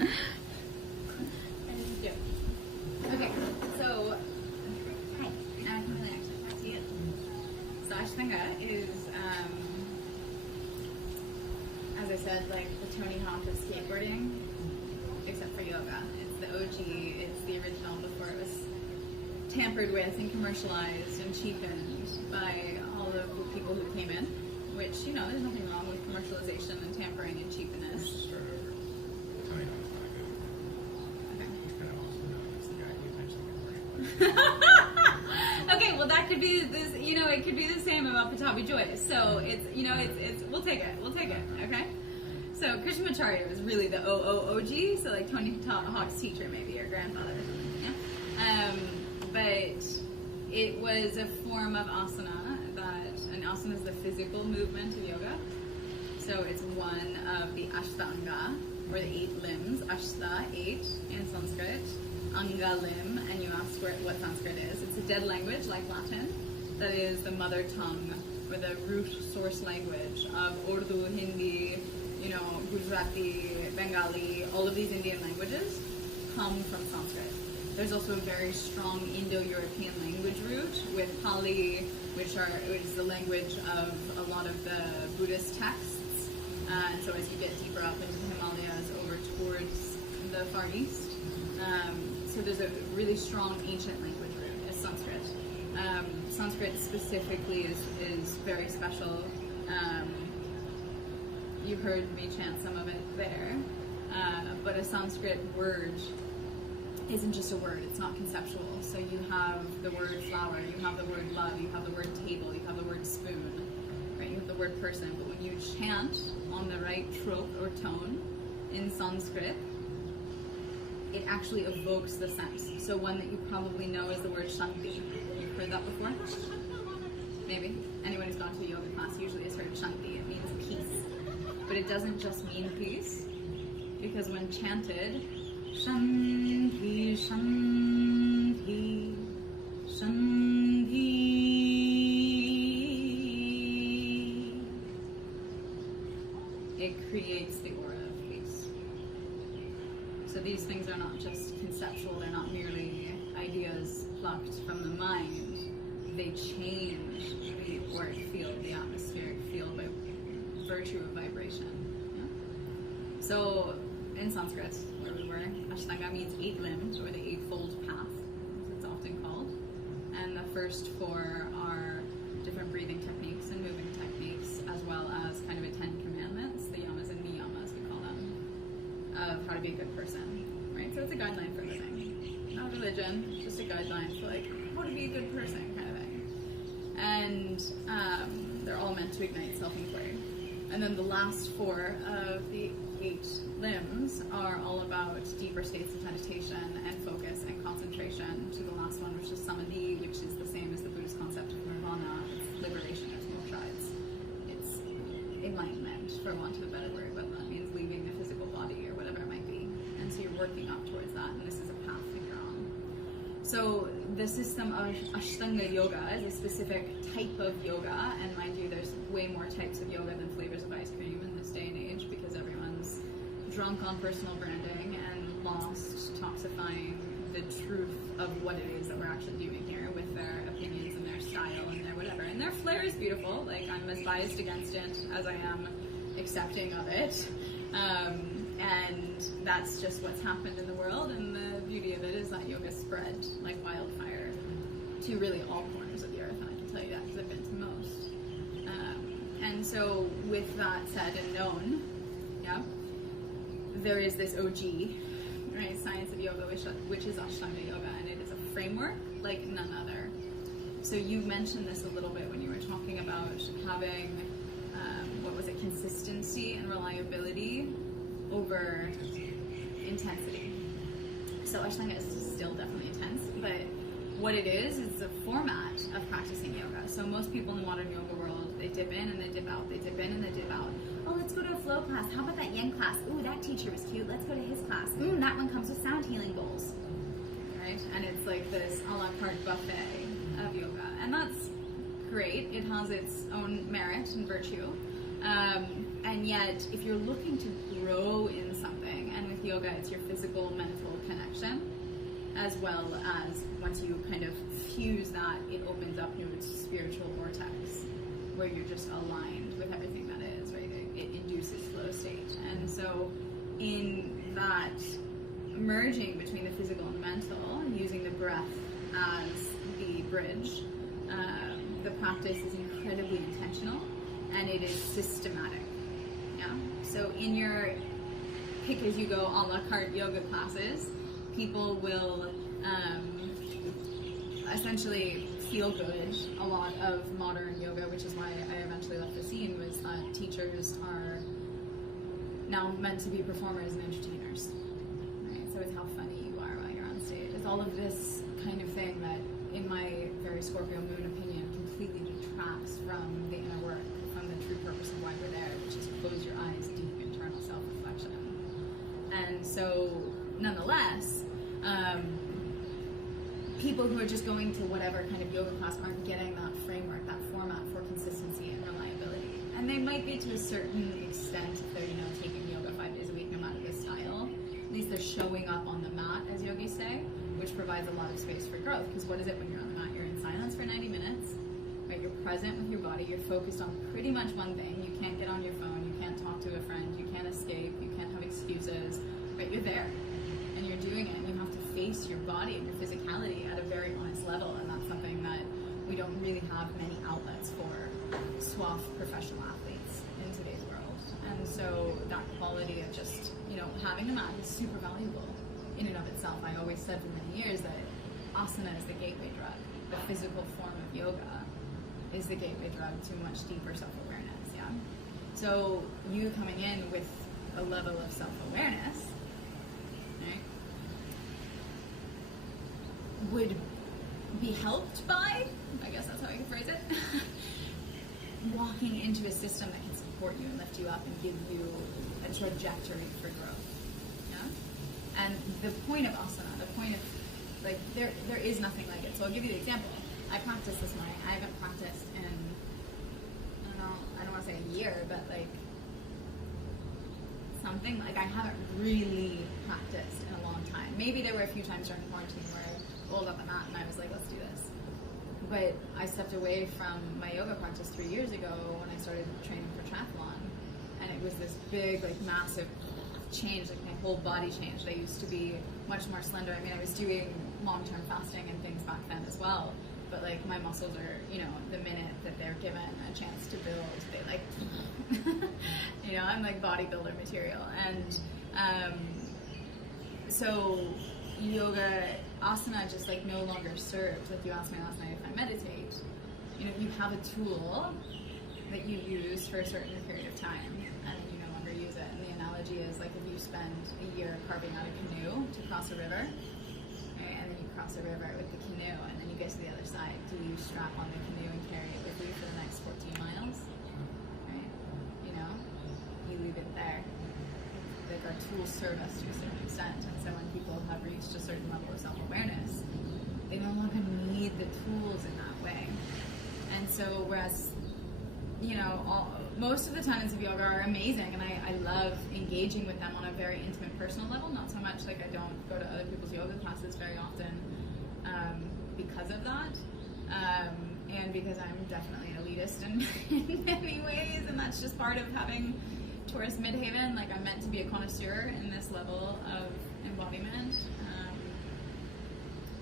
Okay, so hi. Now I can really actually talk to you. So Ashtanga is, as I said, like the Tony Hawk of skateboarding, except for yoga. It's the OG. It's the original before it was tampered with and commercialized and cheapened by all of the people who came in. Which, you know, there's nothing wrong with commercialization and tampering and cheapness. Okay, well that could be this, you know, it could be the same about Patabi Joy. So it's, you know, it's we'll take it, okay? So Krishnamacharya was really the OG, so like Tony Hawk's teacher maybe, or grandfather or something, yeah? But it was a form of asana and asana is the physical movement of yoga. So it's one of the Ashtanga, or the 8 limbs. Ashta, 8 in Sanskrit. Anga, limb, and you asked what Sanskrit is. It's a dead language like Latin. That is the mother tongue, or the root source language of Urdu, Hindi, you know, Gujarati, Bengali. All of these Indian languages come from Sanskrit. There's also a very strong Indo-European language root with Pali, which is the language of a lot of the Buddhist texts. And so as you get deeper up into the Himalayas, over towards the Far East, so there's a really strong ancient language root, is Sanskrit. Sanskrit specifically is very special. You heard me chant some of it there, but a Sanskrit word isn't just a word, it's not conceptual. So you have the word flower, you have the word love, you have the word table, you have the word spoon, right? You have the word person, but when you chant on the right trope or tone in Sanskrit, it actually evokes the sense. So one that you probably know is the word Shanti. You've heard that before? Maybe. Anyone who's gone to a yoga class usually has heard Shanti. It means peace. But it doesn't just mean peace, because when chanted, Shanti, Shanti, Shanti, it creates the aura of peace. So these things are not just conceptual, they're not merely ideas plucked from the mind. They change the auric field, the atmospheric field, by virtue of vibration. Yeah? So in Sanskrit, where we were, Ashtanga means 8 limbs, or the 8-fold path, as it's often called. And the first 4 are different breathing techniques and moving techniques, as well as kind of a 10 commandments, the yamas and niyamas, we call them, of how to be a good person, right? So it's a guideline for living. Not religion, just a guideline for like how to be a good person kind of thing. And they're all meant to ignite self-inquiry. And then the last 4 of the 8 limbs are all about deeper states of meditation and focus and concentration, to the last one, which is samadhi, which is the same as the Buddhist concept of nirvana. It's liberation, it's moksha, it's enlightenment, for want of a better word, but that means leaving the physical body or whatever it might be. And so you're working up towards that, and this is a path that you're on. So the system of Ashtanga yoga is a specific type of yoga, and mind you, there's way more types of yoga than flavors of ice cream in this day and age, because everyone's drunk on personal branding and lost toxifying the truth of what it is that we're actually doing here with their opinions and their style and their whatever. And their flair is beautiful, like I'm as biased against it as I am accepting of it. And that's just what's happened in the world, and the beauty of it is that yoga spread like wildfire to really all corners of the earth, and I can tell you that because I've been to most. And so with that said and known, yeah, there is this OG, right, science of yoga, which is Ashtanga yoga, and it is a framework like none other. So you mentioned this a little bit when you were talking about having, consistency and reliability over intensity. So Ashtanga is still definitely intense, but what it is a format of practicing yoga. So most people in the modern yoga world, they dip in and they dip out, they dip in and they dip out. Oh, let's go to a flow class. How about that yen class? Ooh, that teacher was cute. Let's go to his class. That one comes with sound healing bowls. Right? And it's like this a la carte buffet of yoga. And that's great. It has its own merit and virtue. And yet, if you're looking to grow in something, and we've with yoga, it's your physical, mental connection, as well as once you kind of fuse that, it opens up your spiritual vortex, where you're just aligned with everything that is, right? It induces flow state. And so in that merging between the physical and mental, using the breath as the bridge, the practice is incredibly intentional and it is systematic. Yeah. So in your pick as you go a la carte yoga classes, people will essentially feel good. A lot of modern yoga, which is why I eventually left the scene, was that teachers are now meant to be performers and entertainers. Right? So it's how funny you are while you're on stage. It's all of this kind of thing that, in my very Scorpio moon opinion, completely detracts from the inner work, from the true purpose of why we're there, which is close your eyes, deep internal self-reflection. And so, nonetheless, people who are just going to whatever kind of yoga class aren't getting that framework, that format for consistency and reliability. And they might be to a certain extent if they're, taking yoga 5 days a week, no matter the style. At least they're showing up on the mat, as yogis say, which provides a lot of space for growth. Because what is it when you're on the mat? You're in silence for 90 minutes, right? You're present with your body. You're focused on pretty much one thing. You can't get on your phone. You can't talk to a friend. You can't escape. You can't have excuses, right? You're there. And you're doing it, and you have to face your body and your physicality at a very honest level, and that's something that we don't really have many outlets for suave professional athletes in today's world. And so that quality of just, having a mat is super valuable in and of itself. I always said for many years that asana is the gateway drug. The physical form of yoga is the gateway drug to much deeper self-awareness, yeah? So you coming in with a level of self-awareness, would be helped by, I guess that's how I can phrase it, walking into a system that can support you and lift you up and give you a trajectory for growth. Yeah? And the point of asana, the point of, there is nothing like it. So I'll give you the example. I practice this morning. I haven't practiced in, I don't want to say a year, but something, I haven't really practiced in a long time. Maybe there were a few times during quarantine where I rolled up the mat and I was like, let's do this. But I stepped away from my yoga practice 3 years ago when I started training for triathlon. And it was this big, massive change, my whole body changed. I used to be much more slender. I was doing long-term fasting and things back then as well. But my muscles are, the minute that they're given a chance to build, they I'm like bodybuilder material. And so yoga, asana just no longer serves. You asked me last night if I meditate. You have a tool that you use for a certain period of time and you no longer use it. And the analogy is if you spend a year carving out a canoe to cross a river, right, and then you cross a river with the canoe and then you get to the other side, do you strap on the canoe and carry it with you for the next 14 miles? Right? You leave it there. Our tools serve us to a certain extent, and so when people have reached a certain level of self-awareness, they no longer need the tools in that way. And so whereas most of the tenets of yoga are amazing, and I love engaging with them on a very intimate personal level, not so much I don't go to other people's yoga classes very often because of that, and because I'm definitely an elitist in many ways, and that's just part of having Taurus Midhaven. I'm meant to be a connoisseur in this level of embodiment.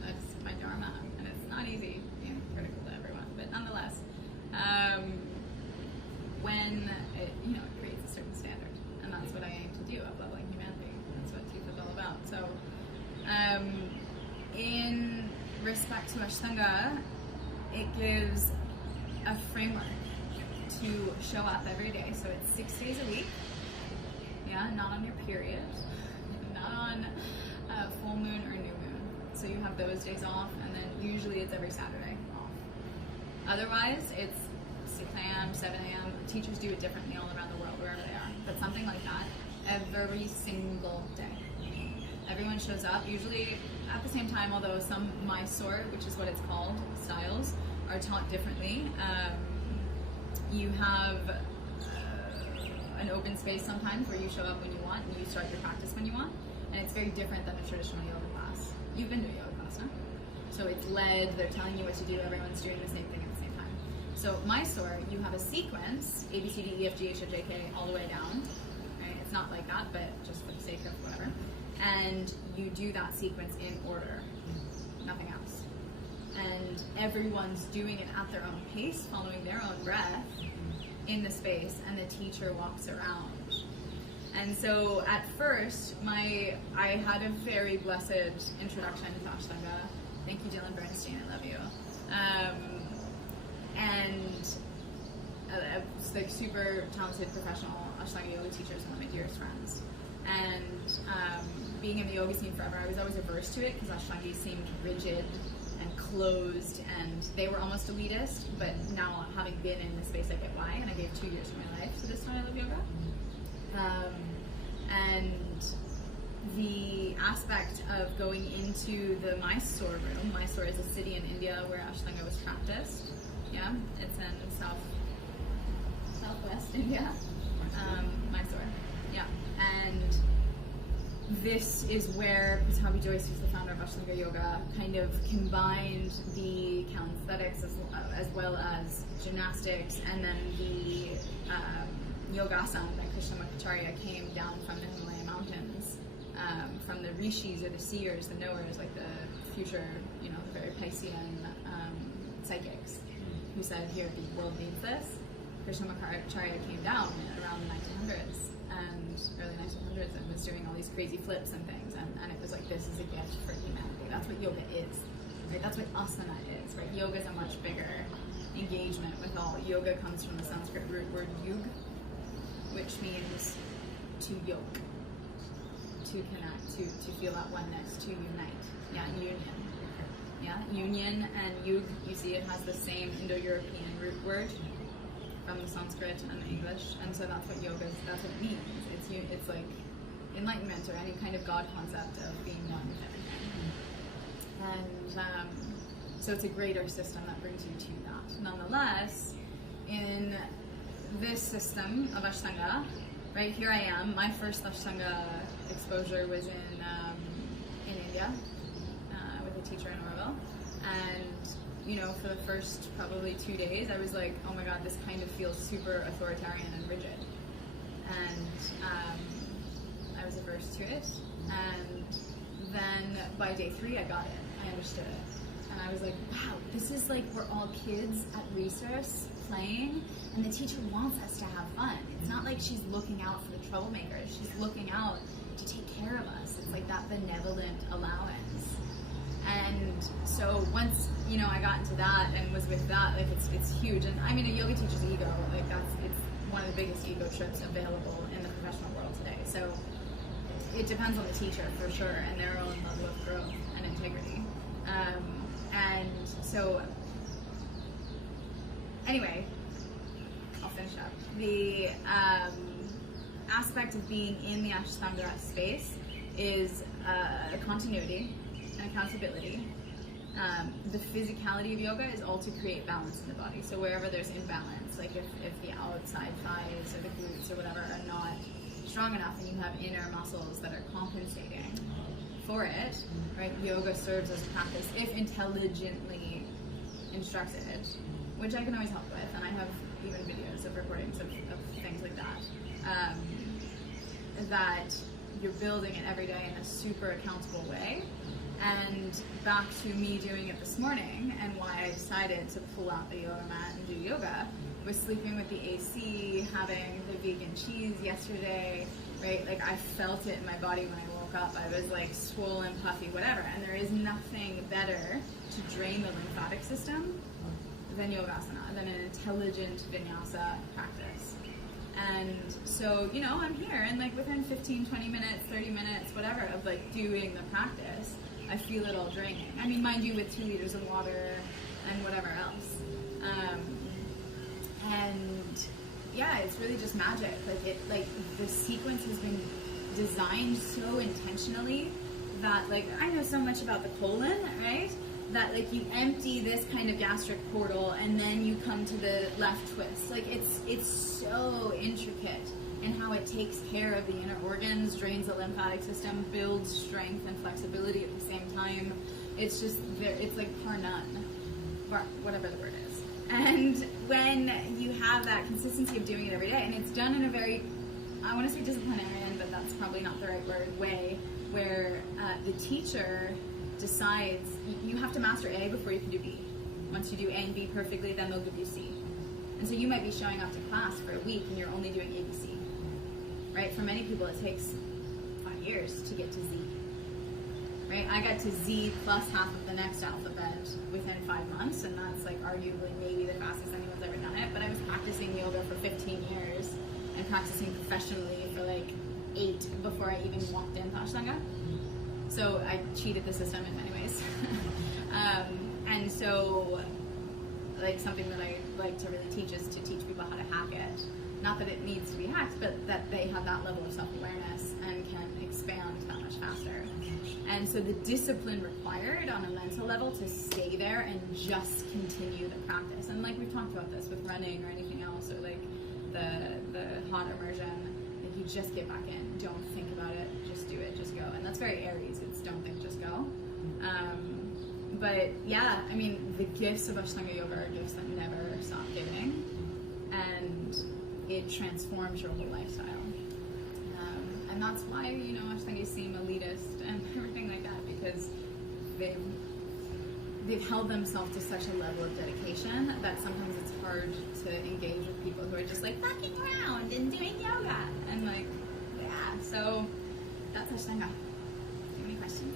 That's my dharma, and it's not easy being critical to everyone, but nonetheless, when it creates a certain standard, and that's what I aim to do, of leveling humanity. That's what TIFA is all about. So, in respect to Ashtanga, it gives a framework to show up every day. So it's 6 days a week, not on your period, not on full moon or new moon. So you have those days off, and then usually it's every Saturday off. Otherwise, it's 6 a.m., 7 a.m. Teachers do it differently all around the world, wherever they are. But something like that every single day. Everyone shows up, usually at the same time, although some Mysore, which is what it's called, styles, are taught differently. You have an open space sometimes where you show up when you want and you start your practice when you want. very different than a traditional yoga class. You've been to a yoga class, no? So it's led, they're telling you what to do, everyone's doing the same thing at the same time. So Mysore, you have a sequence, A, B, C, D, E, F, G, H, I, J, K, all the way down. Right? It's not like that, but just for the sake of whatever. And you do that sequence in order, nothing else. And everyone's doing it at their own pace, following their own breath in the space, and the teacher walks around. And so at first, I had a very blessed introduction to Ashtanga. Thank you, Dylan Bernstein, I love you. And like super talented professional Ashtanga yoga teachers, one of my dearest friends. And being in the yoga scene forever, I was always averse to it because Ashtanga seemed rigid and closed, and they were almost elitist. But now, having been in the space, I get why, and I gave 2 years of my life to this style of yoga. And the aspect of going into the Mysore room, Mysore is a city in India where Ashtanga was practiced. Yeah, it's in southwest India. Mysore. Yeah, and this is where Pattabhi Jois, who's the founder of Ashtanga Yoga, kind of combined the calisthenics as well as gymnastics, and then the yogasana that Krishnamacharya came down from the Himalaya mountains, from the rishis or the seers, the knowers, like the future, the very Piscean psychics, who said, here, the world needs this. Krishnamacharya came down around the 1900s and early 1900s and was doing all these crazy flips and things, and it was like, this is a gift for humanity. That's what yoga is, right? That's what asana is, right? Yoga is a much bigger engagement with all. Yoga comes from the Sanskrit root word yug, which means to yoke, to connect, to feel that oneness, to unite. Yeah, union. Yeah, union and yug, you see it has the same Indo-European root word from the Sanskrit and the English, and so that's what yoga is, that's what it means. It's like enlightenment or any kind of God concept of being one with everything. And so it's a greater system that brings you to that. Nonetheless, in this system of Ashtanga, right here I am, my first Ashtanga exposure was in India with a teacher in Orville, and for the first probably 2 days, I was like, oh my god, this kind of feels super authoritarian and rigid. And I was averse to it. And then by day 3, I got it. I understood it. And I was like, wow, this is like we're all kids at recess playing, and the teacher wants us to have fun. It's not like she's looking out for the troublemakers. She's looking out to take care of us. It's like that benevolent allowance. And so once, I got into that and was with that, like it's huge. And I mean, a yoga teacher's ego, like it's one of the biggest ego trips available in the professional world today. So it depends on the teacher for sure and their own level of growth and integrity. And so anyway, I'll finish up. The aspect of being in the Ashtanga space is continuity and accountability. The physicality of yoga is all to create balance in the body. So wherever there's imbalance, like if the outside thighs or the glutes or whatever are not strong enough and you have inner muscles that are compensating for it, right? Yoga serves as a practice if intelligently instructed, which I can always help with, and I have even videos of recordings of things like that. That you're building it every day in a super accountable way. And back to me doing it this morning, and why I decided to pull out the yoga mat and do yoga, was sleeping with the AC, having the vegan cheese yesterday, right? Like I felt it in my body when I woke up. I was like swollen, puffy, whatever. And there is nothing better to drain the lymphatic system than yogasana, than an intelligent vinyasa practice. And so, I'm here, and like within 15, 20 minutes, 30 minutes, whatever, of like doing the practice, I feel it all draining. I mean, mind you, with 2 liters of water and whatever else. And yeah, it's really just magic. Like the sequence has been designed so intentionally that like, I know so much about the colon, right? That like you empty this kind of gastric portal and then you come to the left twist. Like it's so intricate and how it takes care of the inner organs, drains the lymphatic system, builds strength and flexibility at the same time. It's just, it's like par none, whatever the word is. And when you have that consistency of doing it every day, and it's done in a very, I want to say disciplinarian, but that's probably not the right word, way, where the teacher decides, you have to master A before you can do B. Once you do A and B perfectly, then they'll give you C. And so you might be showing up to class for a week and you're only doing ABC, right? For many people, it takes 5 years to get to Z, right? I got to Z plus half of the next alphabet within 5 months, and that's like arguably maybe the fastest anyone's ever done it. But I was practicing yoga for 15 years and practicing professionally for like 8 before I even walked into Ashtanga. So I cheated the system in many ways. And so, like, something that I like to really teach is to teach people how to hack it. Not that it needs to be hacked, but that they have that level of self-awareness and can expand that much faster. And so the discipline required on a mental level to stay there and just continue the practice. And like we've talked about this with running or anything else, or like the hot immersion, like you just get back in, don't think about it, just do it, just go. And that's very Aries, it's don't think, just go. But yeah, I mean, the gifts of Ashtanga Yoga are gifts that never stop giving, and it transforms your whole lifestyle. And that's why, you know, Ashtangas seem elitist and everything like that, because they've held themselves to such a level of dedication that sometimes it's hard to engage with people who are just like fucking around and doing yoga. And like, yeah, so that's Ashtanga. Do you have any questions?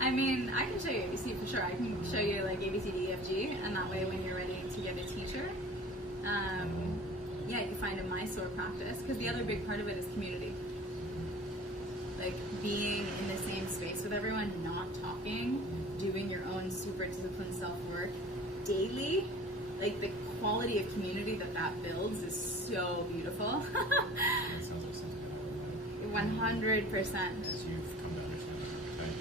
I mean, I can show you ABC for sure. I can show you like A, B, C, D, E, F, G, and that way when you're ready to get a teacher, yeah, you find a Mysore practice, because the other big part of it is community. Like being in the same space with everyone, not talking, doing your own super disciplined self-work daily, like the quality of community that builds is so beautiful. That sounds like something I would like. 100%. As you've come to understand it,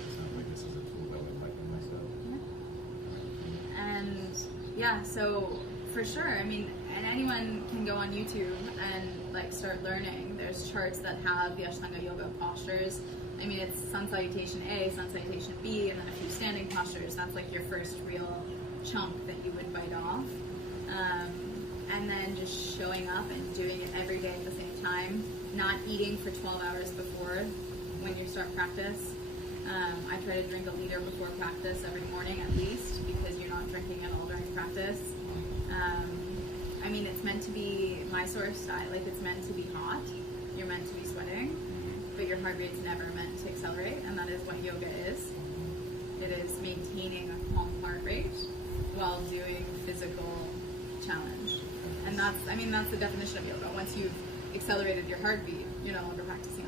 it's not like this is a tool that would like myself. Yeah. And yeah, so for sure, I mean, and anyone can go on YouTube and like start learning. There's charts that have the Ashtanga Yoga postures. I mean, it's sun salutation A, sun salutation B, and then a few standing postures. That's like your first real chunk that you would bite off. And then just showing up and doing it every day at the same time, not eating for 12 hours before when you start practice. I try to drink a liter before practice every morning at least, because you're not drinking at all during practice. I mean, it's meant to be Mysore style, like it's meant to be hot, you're meant to be sweating, but your heart rate's never meant to accelerate, and that is what yoga is. It is maintaining a calm heart rate while doing physical challenge. And that's, I mean, that's the definition of yoga. Once you've accelerated your heartbeat, you're no longer practicing